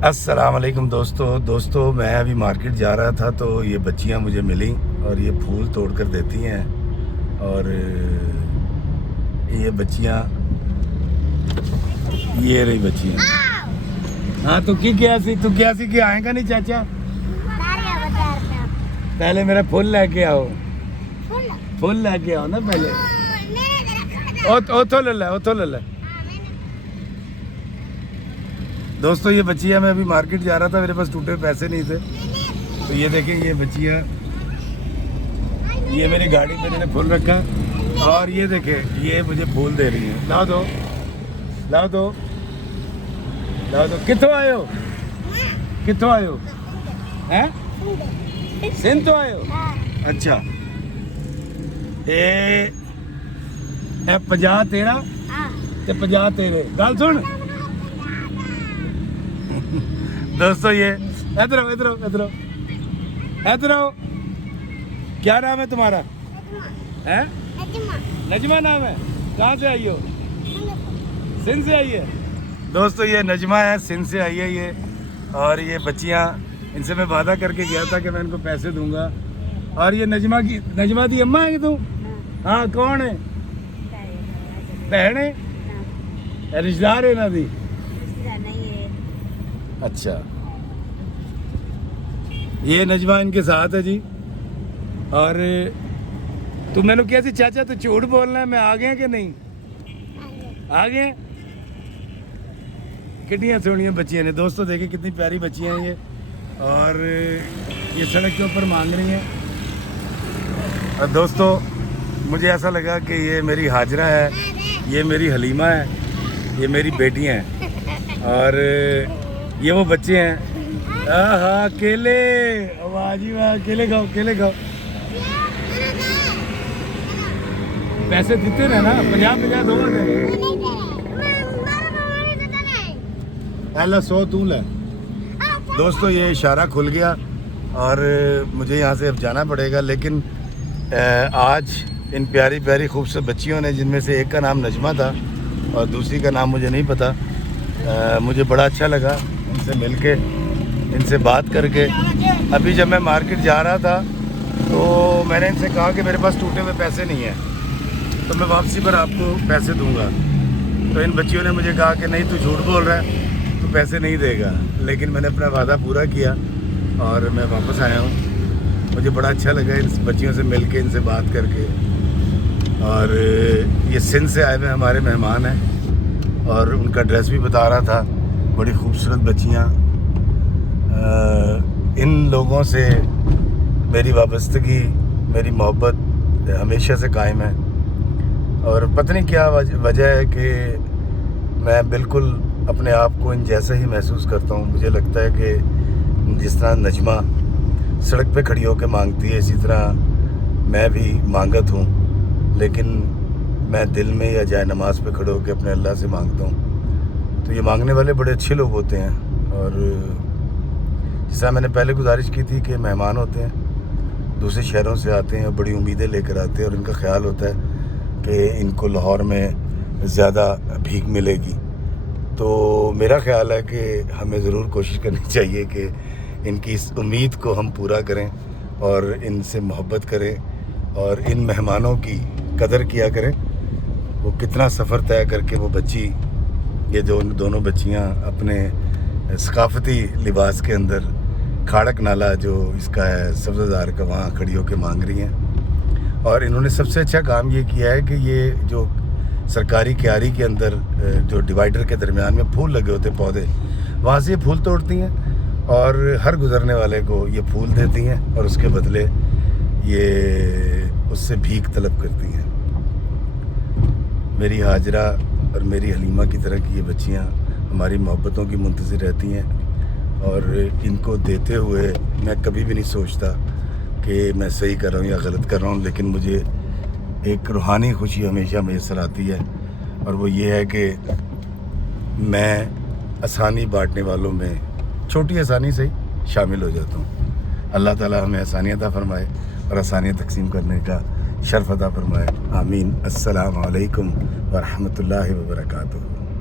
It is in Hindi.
अस्सलाम वालेकुम दोस्तों मैं अभी मार्केट जा रहा था तो ये बच्चियां मुझे मिली और ये फूल तोड़ कर देती हैं। और ये बच्चियां, ये रही बच्चियां। हाँ तो क्या सी कि आएगा नहीं चाचा, पहले मेरा फूल लेके आओ, फूल लेके आओ ना पहले। ओथो ले ले। दोस्तों ये बच्चियां, मैं अभी मार्केट जा रहा था, मेरे पास टूटे पैसे नहीं थे, तो ये देखें ये बच्चियां, ये मेरी गाड़ी पे मैंने फूल रखा और ये देखें ये मुझे फूल दे रही है। लाओ दो। कितों आए हो हैं? सिंध तो आए हो? अच्छा, ए 50 तेरा ते 50 तेरे। गल सुन दोस्तों, ये इधर आओ। क्या नाम है तुम्हारा? हैं? नजमा नाम है। कहाँ से आई हो? सिंध से आई है। दोस्तों ये नजमा है, सिंध से आई है ये। और ये बच्चियाँ, इनसे मैं वादा करके गया था कि मैं इनको पैसे दूंगा। और ये नजमा दी अम्मा है तू? हाँ, कौन है? बहन है? रिश्तेदार है ना दी? अच्छा, ये नजमा इनके साथ है जी। और तू मैंने क्या सी चाचा, तो झूठ बोलना है, मैं आ गया कि नहीं आ गए? कितनी सोहनियां बच्चियां ने दोस्तों, देखे कितनी प्यारी बच्चियां हैं ये। और ये सड़क के ऊपर मांग रही हैं। और दोस्तों मुझे ऐसा लगा कि ये मेरी हाजरा है, ये मेरी हलीमा है, ये मेरी बेटियां हैं और ये वो बच्चे हैं। हाँ, केले, आवाज ही वाह, केले खाओ। पैसे देते रहे ना, 50 दो पहला 100 तू ले। दोस्तों ये इशारा खुल गया और मुझे यहाँ से अब जाना पड़ेगा। लेकिन आज इन प्यारी खूबसूरत बच्चियों ने, जिनमें से एक का नाम नजमा था और दूसरी का नाम मुझे नहीं पता, मुझे बड़ा अच्छा लगा इनसे मिलके, इनसे बात करके। अभी जब मैं मार्केट जा रहा था तो मैंने इनसे कहा कि मेरे पास टूटे हुए पैसे नहीं हैं, तो मैं वापसी पर आपको पैसे दूंगा। तो इन बच्चियों ने मुझे कहा कि नहीं, तू झूठ बोल रहा है, तू पैसे नहीं देगा। लेकिन मैंने अपना वादा पूरा किया और मैं वापस आया हूँ। मुझे बड़ा अच्छा लगा इन बच्चियों से मिलके, इनसे बात करके। और ये सिंध से आए हुए हमारे मेहमान हैं और उनका ड्रेस भी बता रहा था। बड़ी खूबसूरत बच्चियाँ। इन लोगों से मेरी वाबस्तगी, मेरी मोहब्बत हमेशा से कायम है। और पता नहीं क्या वजह है कि मैं बिल्कुल अपने आप को इन जैसा ही महसूस करता हूँ। मुझे लगता है कि जिस तरह नजमा सड़क पे खड़ी होकर मांगती है, इसी तरह मैं भी मांगत हूँ। लेकिन मैं दिल में या जाए नमाज पे खड़े होकर अपने अल्लाह से मांगता हूँ। तो ये मांगने वाले बड़े अच्छे लोग होते हैं। और जिस तरह मैंने पहले गुजारिश की थी कि मेहमान होते हैं, दूसरे शहरों से आते हैं और बड़ी उम्मीदें लेकर आते हैं और इनका ख्याल होता है कि इनको लाहौर में ज़्यादा भीख मिलेगी। तो मेरा ख्याल है कि हमें ज़रूर कोशिश करनी चाहिए कि इनकी इस उम्मीद को हम पूरा करें और इनसे मोहब्बत करें और इन मेहमानों की कदर किया करें। वो कितना सफ़र तय करके वो बच्ची, ये जो दोनों बच्चियां अपने सकाफती लिबास के अंदर खाड़क नाला जो इसका है सब्ज़ादार का, वहाँ खड़ी होकर मांग रही हैं। और इन्होंने सबसे अच्छा काम ये किया है कि ये जो सरकारी क्यारी के अंदर जो डिवाइडर के दरमियान में फूल लगे होते पौधे, वहाँ से ये फूल तोड़ती हैं और हर गुज़रने वाले को ये फूल देती हैं और उसके बदले ये उससे भीख तलब करती हैं। मेरी हाजरा और मेरी हलीमा की तरह की ये बच्चियाँ हमारी मोहब्बतों की मुंतज़िर रहती हैं। और इनको देते हुए मैं कभी भी नहीं सोचता कि मैं सही कर रहा हूँ या गलत कर रहा हूँ। लेकिन मुझे एक रूहानी खुशी हमेशा मैसर आती है और वो ये है कि मैं आसानी बांटने वालों में, छोटी आसानी से ही शामिल हो जाता हूँ। अल्लाह ताला हमें आसानियाँ अता फरमाए और आसानियाँ तकसीम करने का शर्फ अता फरमाए। आमीन। अस्सलामु अलैकुम व रहमतुल्लाहि व बरकातुहू।